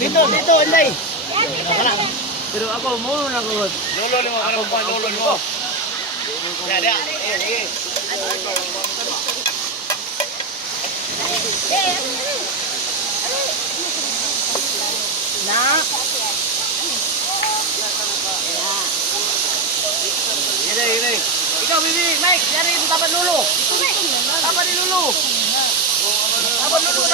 Dito, Anday. Pero ako, mulo na ko. Lolo limo, ako pa, lolo limo. Ya. Nak. Ini. Ikaw, Bibi, Mike, yari yung tapat lulu. Tapat ni lulu. Tapat lulu.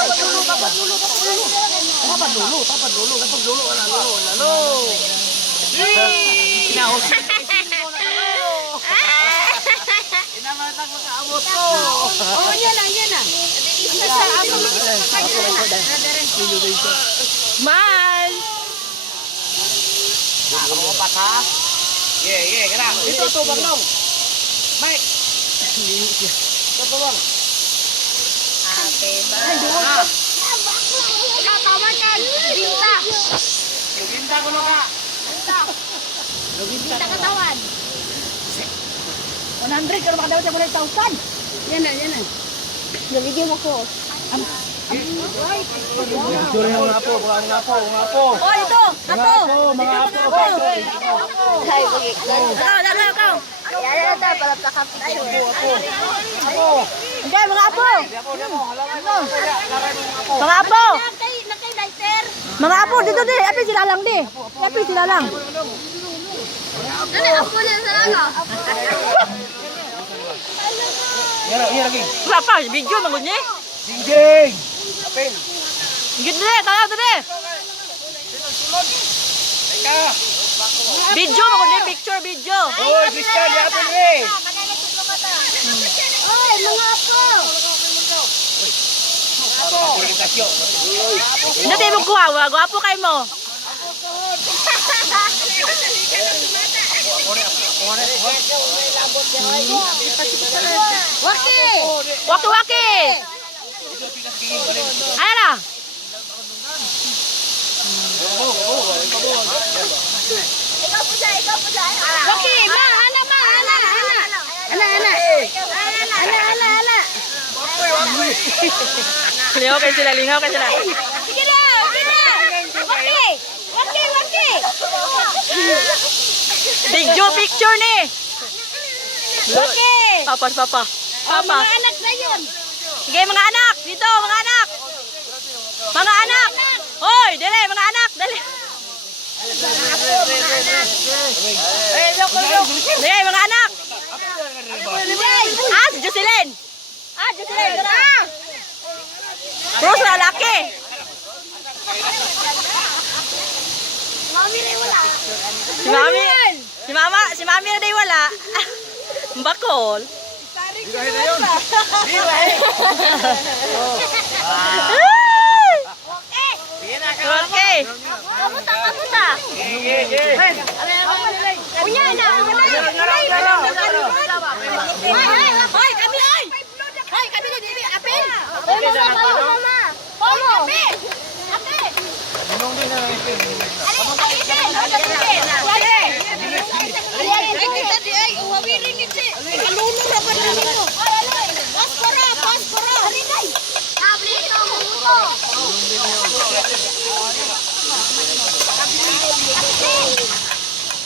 Inamatang makaabot ko. Oh, yan na. Mal! Ako pa ha? Yeah, kena. Ito to Banglong. Mike. Ito bang. Happy birthday. Tama ka. Binta. Binta ko ka. Binta katawan. 100 kalau makadawat sa 1,000. Yan na. Nabigyan mo ko. Sure yung ngapo. Oh, ito. Mga apo. Hay, bagi. Ikaw. Yan na para pakapit tayo. Okay, mga apo. Mga apo. Nakay lighter. Mga apo, dito di. Api sila lang. Dali ako na sa lalo. Iya lagi. Apa? Video mangod niya. Jingjing. Apel. Gid dire, tayo dire. Eka. Video mangod niya, picture video. Oy, Fiscal, ya apel re. Oy, mga apo. Dati mo kuha, gwapo kay mo. Waki. Ayan na. Ikaw po dyan. Waki, ana. Lingaw kayo sila. Sige na. Waki. Video picture ni. Waki. Papa. Mga anak na yun. Sige mga anak, dito mga anak. Mga anak. Hoy, dali mga anak, dali. Dali mga anak. Si Jocelyn. Terus lalaki. Mami rin wala. Si Mami na day wala. Bakol. Okay. Kamuta. Punya na. Hoy, kami ay. Hoy, kami na dili apel. Mama. Pomo. Apel.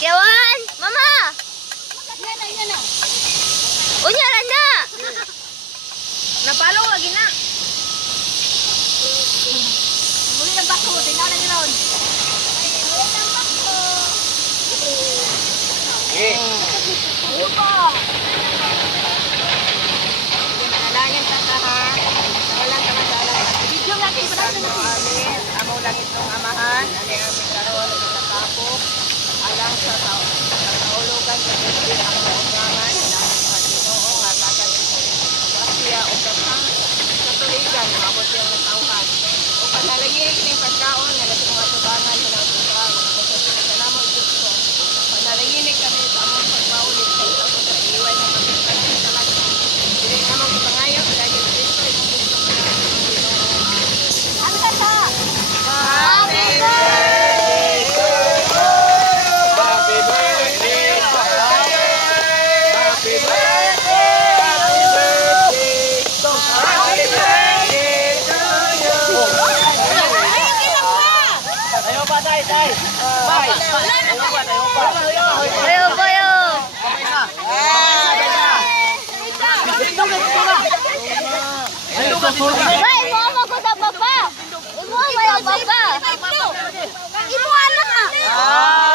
Kewan, Mama. Unya randa. Napalo lagi na. Muli na bako, tingnan na niyo ron. Manalangin ka ha. Walang ka masalang. Video natin pa natin. Amen. Amo langit ng amahan, ani aming karon sa kapo. Alang sa kaulugan sa Diyos ang kautangan ng Panginoon nga tagan siya o katang katuligan maabot yung natauhan. O panalangin kining pagkaon nga natin mga tubangan sa ng tubangan. Salamat Diyos ko. Panalangin kami sa among pagpaulit sa ito sa iwan ng pagkakas sa talaga. Dili namang ipangayo dahil Kristo ay Kristo na Panginoon. Ano ka sa? Happy birthday! Happy birthday! tay. Bay. Bayo, bayo. Bay, mo mo ko sa baba. Mo may baba. Imo anak. Ah.